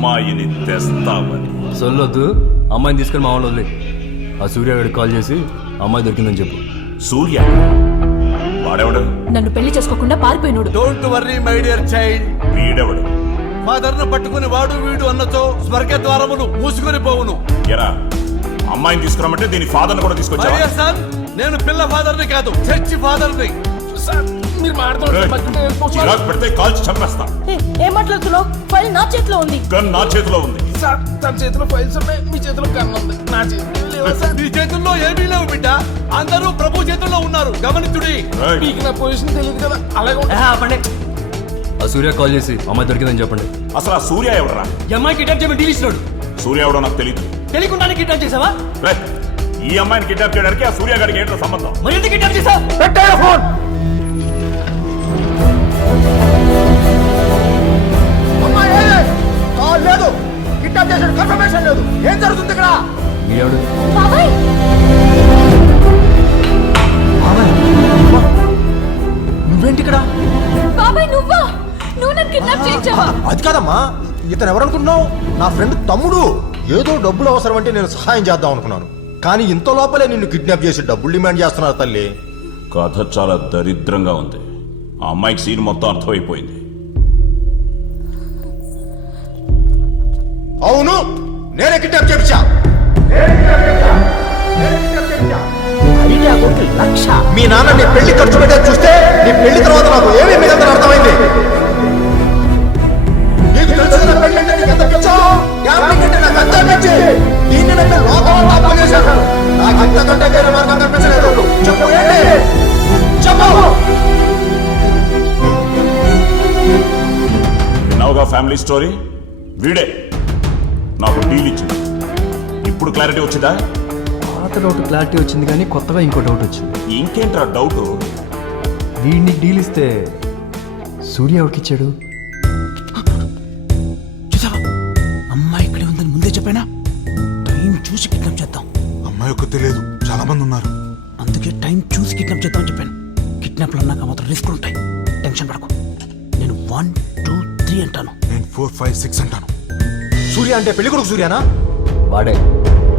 అమ్మాయిని తెస్తామని. సొల్లొద్దు, అమ్మాయిని తీసుకొని మా వాళ్ళు వదిలే. ఆ సూర్యగాడికి కాల్ చేసి అమ్మాయి దొరికిందని చెప్పు. సూర్య వాడెవడు? నన్ను పెళ్లి చేసుకోకుండా పారిపోయినోడు. Don't worry my dear child. వీడెవడు? ఫాదర్ ను పట్టుకుని వాడు వీడు అన్నచో స్వర్గ ద్వారములు మూసుకొని పోవును. ఎరా, అమ్మాయిని తీసుకురామంటే దీని ఫాదర్ కూడా తీసుకొచ్చా? సన్, నేను పిల్ల ఫాదర్ ని కాదు, చర్చి ఫాదర్ ని. పెడితే కాల్చి చంపేస్తా. ఏం మాట్లాడుతున్నావు? ఫైల్ నా చేతిలో ఉంది. గన్ నా చేతిలో ఉంది. తన చేతిలో ఫైల్స్ ఉన్నాయి, మీ చేతిలో గన్ ఉంది. నా చేతిలో లేవా సార్? నీ చేతుల్లో ఏమీ లేవు బిడ్డ, అందరూ ప్రభు చేతుల్లో ఉన్నారు. గమనించుడి. మీకు నా పొజిషన్ తెలియదు కదా, అలాగే ఆ సూర్య కాల్ చేసి అమ్మాయి దొరికిందని చెప్పండి. అసలు ఆ సూర్య ఎవడరా? ఈ అమ్మాయి కిడ్నాప్ చేయమని డీల్ ఇచ్చినాడు. సూర్య ఎవడో నాకు తెలియదు. తెలియకుండానే కిడ్నాప్ చేసావా? ఈ అమ్మాయిని కిడ్నాప్ చేయడానికి ఆ సూర్య గారికి ఏంటో సంబంధం? మరి ఎందుకు కిడ్నాప్ చేసావు? పెట్టాడు ఫోన్. లేదు, కిడ్నాప్ చేశాడు, కన్ఫర్మేషన్ లేదు. ఏం జరుగుతుంది ఇక్కడ? మీరెవడు? బాబాయ్, నువ్వేంటి ఇక్కడ? బాబాయ్ నువ్వా? నువ్వు నన్ను కిడ్నాప్ చేయించావా? అది కాదమ్మా, ఇతను ఎవరనుకున్నావు? నా ఫ్రెండ్ తమ్ముడు. ఏదో డబ్బులు అవసరం అంటే నేను సహాయం చేద్దాం అనుకున్నాను, కానీ ఇంత లోపలే నిన్ను కిడ్నాప్ చేసి డబ్బులు డిమాండ్ చేస్తున్నారు తల్లి. కథ చాలా దరిద్రంగా ఉంది. ఆ అమ్మాయికి సీన్ మొత్తం అర్థమైపోయింది. అవును, నేనే కిడ్నాప్ చేయించా. మీ నాన్న నీ పెళ్లి ఖర్చు పెట్టేది చూస్తే నీ పెళ్లి తర్వాత నాకు ఏమీ మిగతాదని అర్థమైంది. నీకు తెలిసిన పెళ్లి అంటే నీకు ఎంత పిచ్చో, గ్యాంబ్లింగ్ అంటే నాకు అంతా పిచ్చి. దీన్ని నన్ను లోకంలో అప్పు చేశాను. నాకు ఇంతకంటే వేరే మార్గం కనిపించలేదు. చెప్పు ఏంటి? చెప్పు. విన్నావుగా ఫ్యామిలీ స్టోరీ. వీడే నాకు డీల్ ఇచ్చింది. ఇప్పుడు క్లారిటీ వచ్చిందా? పాత డౌట్ క్లారిటీ వచ్చింది, కానీ కొత్తగా ఇంకో డౌట్ వచ్చింది. ఇంకేంట్రా డౌట్? వీడిని డీల్ ఇస్తే సూర్య ఎవరికిచ్చాడు? చూసావా, అమ్మాయి ఇక్కడే ఉందని ముందే చెప్పానా? టైం చూసి కిడ్నాప్ చేద్దాం. అమ్మాయి ఒక్క తెలియదు, చాలా మంది ఉన్నారు. అందుకే టైం చూసి కిడ్నాప్ చేద్దాం అని చెప్పాను. కిడ్నాప్ లో అన్నాక మాత్రం రిస్క్ ఉంటాయి. టెన్షన్ పడకు. నేను 1, 2, 3 అంటాను. నేను 4, 5, 6 అంటాను. సూర్య అంటే పెళ్లి కొడుకు సూర్యనా? వాడే.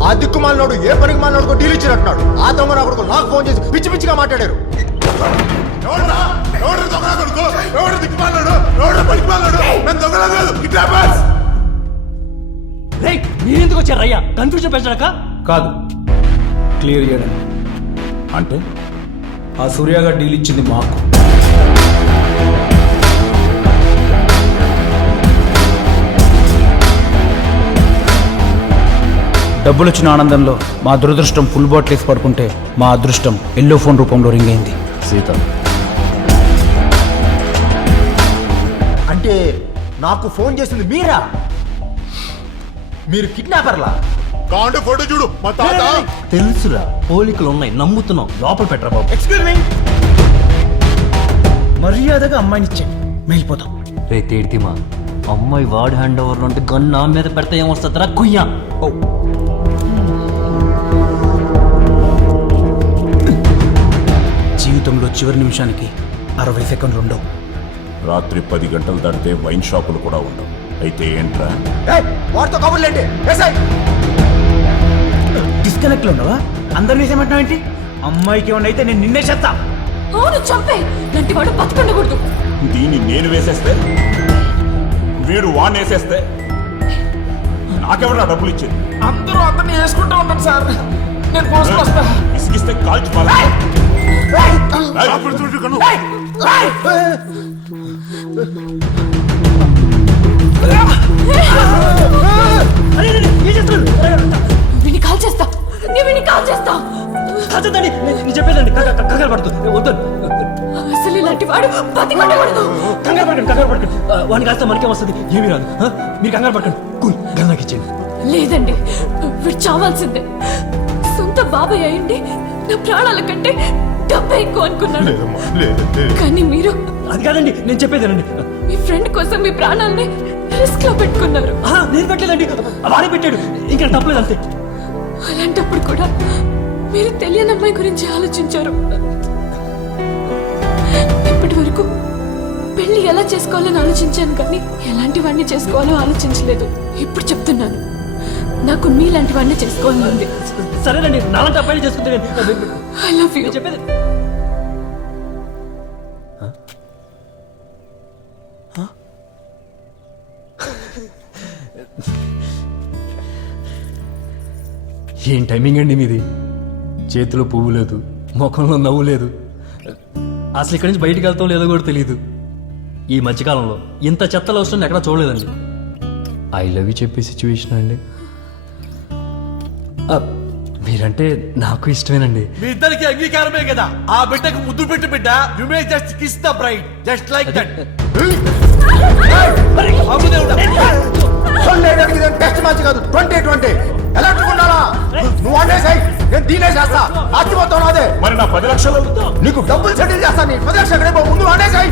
ఆ దిక్కుమాలినోడు ఏ పనికి మాలినోడుకో డీల్ ఇచ్చినట్టున్నాడు. ఆ దొంగ నా కొడుకు నాకు ఫోన్ చేసి పిచ్చి పిచ్చిగా మాట్లాడారు. మీరెందుకు వచ్చారు అయ్యా? కన్ఫ్యూజన్ పెంచడాక కాదు, క్లియర్ చేయడం. అంటే ఆ సూర్యగా డీల్ ఇచ్చింది మాకు. డబ్బులు వచ్చిన ఆనందంలో మా దురదృష్టం ఫుల్ బాటిల్ వేసి పడుకుంటే మా అదృష్టం ఎల్లో ఫోన్ రూపంలో రింగ్ అయింది. సీత అంటే నాకు ఫోన్ చేసింది మీరా? మీరు కిడ్నాపర్లా? ఫోటో చూడు, మా తాత. తెలుసురా, పోలికలు ఉన్నాయి, నమ్ముతున్నాం. లోపల పెట్టరా బాబు. ఎక్స్క్యూజ్ మీ, మర్యాదగా అమ్మాయిని ఇచ్చేయండి, వెళ్ళిపోతాం. రే తేడితిమా, అమ్మాయి వాడి హ్యాండ్ ఓవర్లో ఉంటే గన్ నా మీద పెడితే ఏమొస్తుందిరా కుయ్యా? జీవితంలో చివరి నిమిషానికి 60 సెకండ్లు ఉండవు. రాత్రి 10 గంటలు దాటితే వైన్ షాపులు కూడా ఉండవు. అయితే ఏంట్రా? వాడితో కబుర్లేంటి? డిస్కనెక్ట్ లో ఉండవా? అందరినీ వేసేయమంటున్నావు ఏంటి? అమ్మాయికి ఏమన్నా అయితే నేను నిన్నే చేస్తా. అవును, చంపే. నంటి వాడు బతికుండకూడదు. దీన్ని నేను వేసేస్తే, వీడు వాడిని వేసేస్తే నాకెవరా డబ్బులు ఇచ్చేది? అందరూ అందరినీ వేసుకుంటా ఉన్నాను సార్. నేను పోసుకొస్తా. ఇసుకిస్తే కాల్చి పాలా. వీడిని కాల్ చేస్తా. వీడిని కాల్ చేస్తా. చెప్పేదండి, కంగారు పడుతుంది. వద్దు, అసలు ఇలాంటి వాడు బతికుండకూడదు. కంగారు పడకండి. వాడిని కాస్త మనకేం వస్తుంది? ఏమీ రాదు. మీరు కంగారు పడకండి. కూల్, గంగాకి ఇచ్చేయండి. లేదండి, వీడు చావాల్సిందే. సొంత బాబాయ్ అయ్యండి నా ప్రాణాల కంటే డబ్బే ఎక్కువ అనుకున్నాను. కానీ మీరు అది కాదండి, నేను చెప్పేదేనండి. మీ ఫ్రెండ్ కోసం మీ ప్రాణాలని రిస్క్ లో పెట్టుకున్నారు. నేను పెట్టలేదండి, వాడే పెట్టాడు. ఇంకా తప్పలేదు అంతే. అలాంటప్పుడు కూడా మీరు తెలియని అమ్మాయి గురించి ఆలోచించారు. ఇప్పటి వరకు పెళ్లి ఎలా చేసుకోవాలని ఆలోచించాను కానీ ఎలాంటి వాడిని చేసుకోవాలో ఆలోచించలేదు. ఇప్పుడు చెప్తున్నాను, నాకు మీలాంటి వాడిని చేసుకోవాలని ఉంది. సరేనండి, నాలంటి అబ్బాయిని చేసుకుంటే ఐ లవ్ యూ. చెప్పేది ఏం టైమింగ్ అండి మీది? చేతిలో పువ్వు లేదు, ముఖంలో నవ్వు లేదు, అసలు ఇక్కడి నుంచి బయటికి వెళ్తాం లేదో కూడా తెలియదు. ఈ మధ్యకాలంలో ఇంత చెత్తలో వస్తుంది ఎక్కడా చూడలేదండి. ఐ లవ్ యూ చెప్పే సిచ్యువేషన్ అండి. మీరంటే నాకు ఇష్టమేనండి. మీ ఇద్దరికి అంగీకారమే కదా ఆ బిడ్డకు ముద్దు పెట్టు బిడ్డ. You may just kiss the bride just like that. Test match కాదు 2020 ఎలక్ట్రిక్ ఉండాలా? నువ్వు అనేసాయి, నేను దీనేసేస్తా. ఆచిపోతావు అదే. మరి నా 10 లక్షలు నీకు డబ్బులు సెటిల్ చేస్తా. నీ 10 లక్షలు ముందు అనేసాయి.